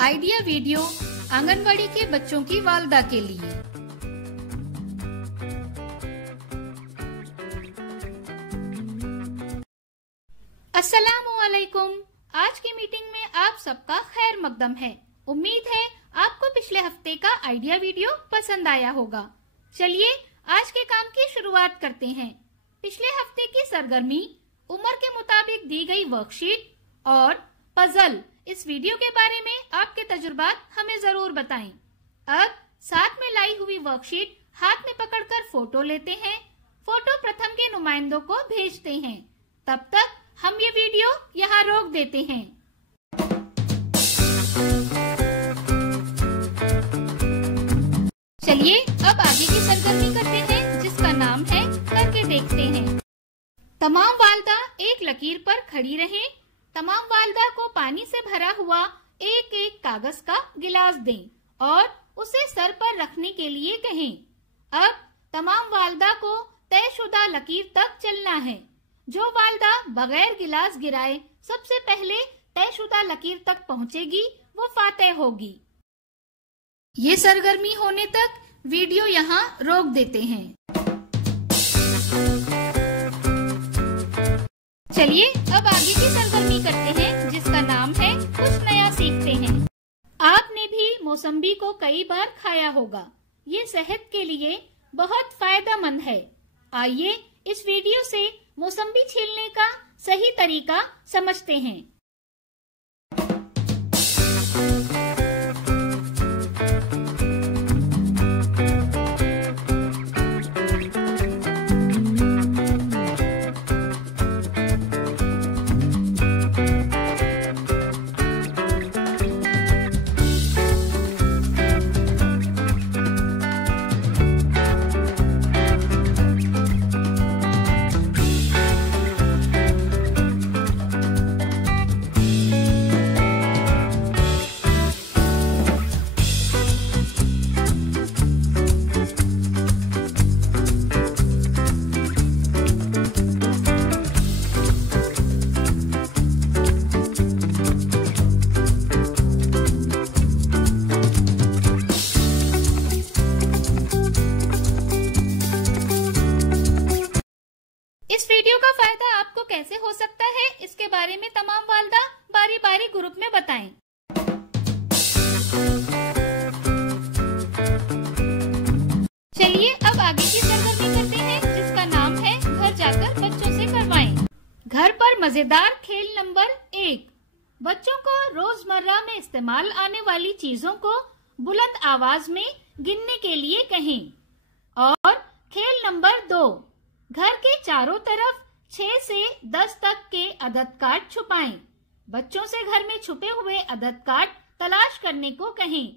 Idea video anganwadi के बच्चों की वालदा के लिए। अस्सलामुअलैकुम। आज की मीटिंग में आप सबका खैर मकदम है। उम्मीद है आपको पिछले हफ्ते का आइडिया वीडियो पसंद आया होगा। चलिए आज के काम की शुरुआत करते हैं। पिछले हफ्ते की सरगर्मी, उम्र के मुताबिक दी गई वर्कशीट और पजल, इस वीडियो के बारे में आपके तजुर्बात हमें जरूर बताएं। अब साथ में लाई हुई वर्कशीट हाथ में पकड़कर फोटो लेते हैं। फोटो प्रथम के नुमाइंदों को भेजते हैं। तब तक हम ये वीडियो यहाँ रोक देते हैं। चलिए अब आगे की सरगर्मी करते हैं, जिसका नाम है करके देखते हैं। तमाम वालदा एक लकीर पर खड़ी रहें। तमाम वालदा को पानी से भरा हुआ एक एक कागज का गिलास दें और उसे सर पर रखने के लिए कहें। अब तमाम वालदा को तयशुदा लकीर तक चलना है। जो वालदा बगैर गिलास गिराए सबसे पहले तयशुदा लकीर तक पहुंचेगी, वो फातेह होगी। ये सरगर्मी होने तक वीडियो यहाँ रोक देते हैं। चलिए अब आगे की सरगर्मी करते हैं, जिसका नाम है कुछ नया सीखते हैं। आपने भी मौसम्बी को कई बार खाया होगा। ये सेहत के लिए बहुत फायदेमंद है। आइए इस वीडियो से मौसम्बी छीलने का सही तरीका समझते हैं। इस वीडियो का फायदा आपको कैसे हो सकता है, इसके बारे में तमाम वालदा बारी बारी ग्रुप में बताएं। चलिए अब आगे की सरगर्मी करते हैं, जिसका नाम है घर जाकर बच्चों से करवाएं। घर पर मजेदार खेल नंबर 1। बच्चों को रोजमर्रा में इस्तेमाल आने वाली चीजों को बुलंद आवाज में गिनने के लिए कहें। और खेल नंबर 2, घर के चारों तरफ 6 से 10 तक के अदद कार्ड छुपाएं। बच्चों से घर में छुपे हुए अदद कार्ड तलाश करने को कहें।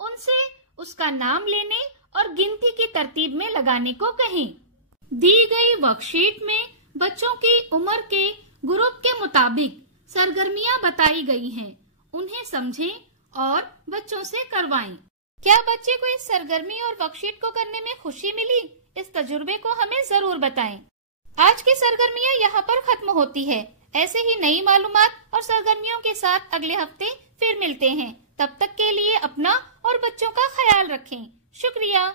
उनसे उसका नाम लेने और गिनती की तरतीब में लगाने को कहें। दी गई वर्कशीट में बच्चों की उम्र के ग्रुप के मुताबिक सरगर्मियां बताई गई हैं। उन्हें समझें और बच्चों से करवाएं। क्या बच्चे को इस सरगर्मी और वर्कशीट को करने में खुशी मिली? इस तजुर्बे को हमें जरूर बताएं। आज की सरगर्मियां यहाँ पर खत्म होती है। ऐसे ही नई मालूमात और सरगर्मियों के साथ अगले हफ्ते फिर मिलते हैं। तब तक के लिए अपना और बच्चों का ख्याल रखें। शुक्रिया।